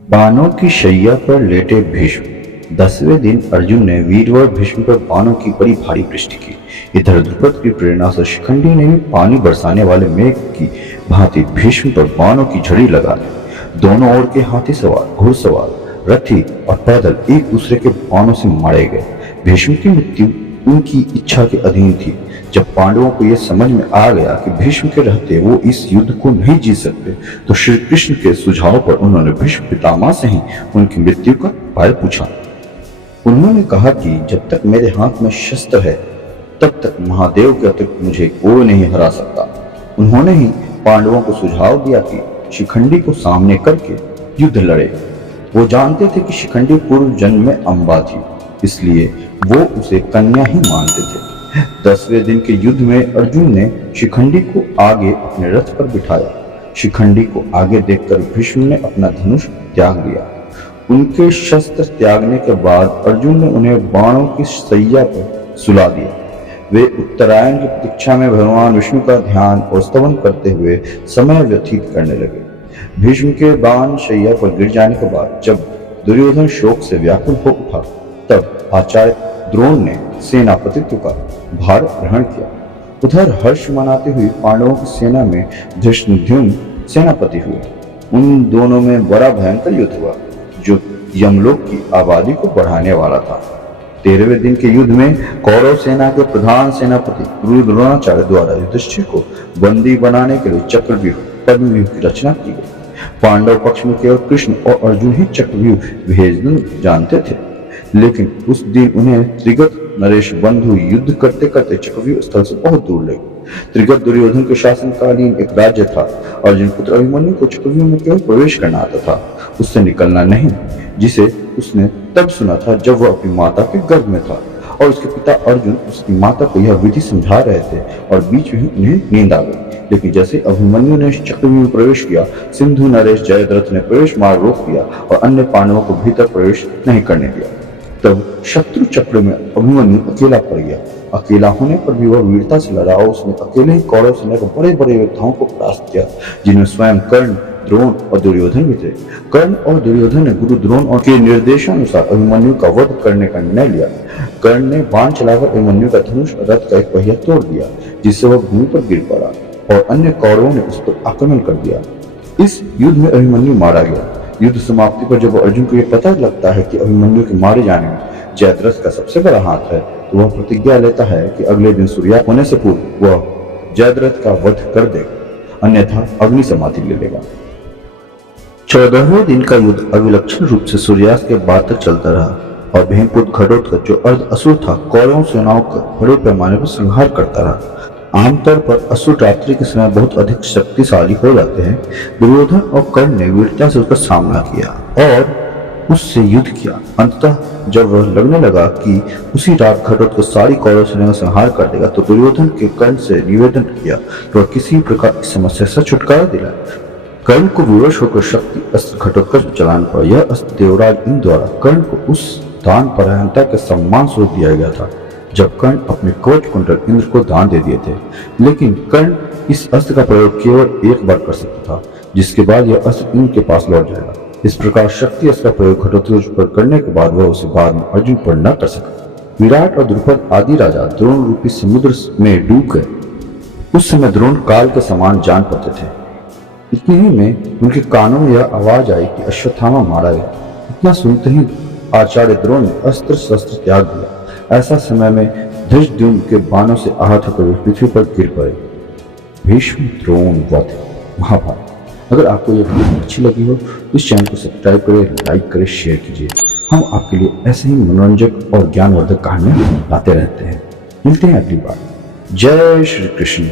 बाणों की शैया पर लेटे भीष्म। 10वें दिन अर्जुन ने वीरवर भीष्म पर बाणों की बड़ी भारी वृष्टि की। इधर द्रुपद की प्रेरणा से शिखंडी ने भी पानी बरसाने वाले मेघ की भांति भीष्म पर बाणों की झड़ी लगा दी। दोनों ओर के हाथी सवार, घुड़सवार, रथी और पैदल एक दूसरे के बाणों से मारे गए। भीष्म की मृत्यु उनकी इच्छा के अधीन थी। जब पांडवों को यह समझ में आ गया कि भीष्म के रहते वो इस युद्ध को नहीं जीत सकते, तो श्री कृष्ण के सुझाव पर उन्होंने भीष्म पितामह से ही उनकी मृत्यु का उपाय पूछा। उन्होंने कहा कि जब तक मेरे हाथ में शस्त्र है, तब तक महादेव के अतिरिक्त मुझे कोई नहीं हरा सकता। उन्होंने ही पांडवों को सुझाव दिया कि शिखंडी को सामने करके युद्ध लड़े। वो जानते थे कि शिखंडी पूर्व जन्म में अम्बा थी, इसलिए वो उसे कन्या ही मानते थे। 10वें दिन के युद्ध में अर्जुन ने शिखंडी को आगे अपने रथ पर बिठाया। शिखंडी को आगे देखकर भीष्म ने अपना धनुष त्याग दिया। उनके शस्त्र त्यागने के बाद अर्जुन ने उन्हें बाणों की सैया पर सुला दिया। वे उत्तरायण की प्रतीक्षा में भगवान विष्णु का ध्यान और स्तवन करते हुए समय व्यतीत करने लगे। भीष्म के बाण शैया पर गिर जाने के बाद जब दुर्योधन शोक से व्याकुल हो उठा, तब आचार्य द्रोण ने सेनापतित्व का भार ग्रहण किया। उधर हर्ष मनाते हुए पांडवों की सेना में धृष्टद्युम्न सेनापति हुए। उन दोनों में बड़ा भयंकर युद्ध हुआ, जो यमलोक की आबादी को बढ़ाने वाला था। 13वें दिन के युद्ध में कौरव सेना के प्रधान सेनापति गुरु द्रोणाचार्य द्वारा युधिष्ठिर को बंदी बनाने के लिए चक्रव्यूह पद्मव्यूह की रचना की गई। पांडव पक्ष में केवल कृष्ण और अर्जुन ही चक्रव्यूह भेजना जानते थे, लेकिन उस दिन उन्हें त्रिगत नरेश बंधु युद्ध करते करते चक्रव्यूह स्थल से बहुत दूर ले गए। त्रिगत दुर्योधन के शासनकालीन एक राज्य था। अर्जुन पुत्र अभिमन्यु को चक्रव्यूह में केवल प्रवेश करना आता था, उससे निकलना नहीं, जिसे उसने तब सुना था जब वह अपनी माता के गर्भ में था और उसके पिता अर्जुन उसकी माता को यह विधि समझा रहे थे और बीच में उन्हें नींद आ गई। लेकिन जैसे अभिमन्यु ने चक्रव्यूह में प्रवेश किया, सिंधु नरेश जयद्रथ ने प्रवेश मार्ग रोक दिया और अन्य पांडवों को भीतर प्रवेश नहीं करने दिया। तब शत्रु चक्र में अभिमन्यु अकेला पड़ गया। अकेला होने पर भी वह वीरता से लड़ा और उसने अकेले ही कौरव सेना के बड़े बड़े योद्धाओं को परास्त किया, जिनमें स्वयं कर्ण, द्रोण और दुर्योधन भी थे। कर्ण और दुर्योधन ने गुरु द्रोण और के निर्देशानुसार अभिमन्यु का वध करने का निर्णय लिया। कर्ण ने बाण चलाकर अभिमन्यु का धनुष रथ का एक पहिया तोड़ दिया, जिससे वह भूमि पर गिर पड़ा और अन्य कौरवों ने उस पर आक्रमण कर दिया। इस युद्ध में अभिमन्यु मारा गया। युद्ध समाप्ति पर जब अर्जुन को यह पता लगता है कि अभिमन्यु के मारे जाने में जयद्रथ का सबसे बड़ा हाथ है, तो वह प्रतिज्ञा लेता है कि अगले दिन सूर्यास्त होने से पूर्व वह जयद्रथ का वध कर देगा, अन्यथा अग्नि समाधि ले लेगा। 14वें दिन का युद्ध अविलक्षण रूप से सूर्यास्त के बाद तक चलता रहा और भीमपुत्र घटोत्कच, जो अर्ध असुर था, कौरव सेनाओं का बड़े पैमाने पर संहार करता रहा। आमतौर पर असुर रात्रि के समय बहुत अधिक शक्तिशाली हो जाते हैं। दुर्योधन और कर्ण ने वीरता से उसका सामना किया और उससे युद्ध किया। अंततः जब वह लगने लगा कि उसी रात घटोत्कच सारी कौरव सेना का संहार कर देगा, तो दुर्योधन के कर्ण से निवेदन किया तो वह किसी प्रकार इस समस्या से छुटकारा दिलाए। कर्ण को विवश होकर शक्ति अस्त्र घटोत्कच में चलाना पड़ा। यह अस्त्र देवराज इंद्र द्वारा कर्ण को उस दान परायणता के सम्मान स्वरूप दिया गया था, जब कर्ण अपने कवच कुंडल इंद्र को दान दे दिए थे। लेकिन कर्ण इस अस्त्र का प्रयोग केवल एक बार कर सकता था, जिसके बाद यह अस्त्र इंद्र के पास लौट जाएगा। इस प्रकार शक्ति अस्त्र का प्रयोग घटोत्कच पर करने के बाद वह उसे बाद में अर्जुन पर न कर सका। विराट और द्रुपद आदि राजा द्रोण रूपी समुद्र में डूब गए। उस समय द्रोण काल के समान जान पड़ते थे। इतने ही में उनके कानों में यह आवाज आई कि अश्वत्थामा मारा गया। इतना सुनते ही आचार्य द्रोण ने अस्त्र शस्त्र त्याग दिया। ऐसा समय में धृष्टद्युम्न के बाणों से आहत होकर वे पृथ्वी पर गिर पड़े। भीष्म द्रोण वध महाभारत। अगर आपको यह वीडियो अच्छी लगी हो तो इस चैनल को सब्सक्राइब करें, लाइक करें, शेयर कीजिए। हम आपके लिए ऐसे ही मनोरंजक और ज्ञानवर्धक कहानियां लाते रहते हैं। मिलते हैं अगली बार। जय श्री कृष्ण।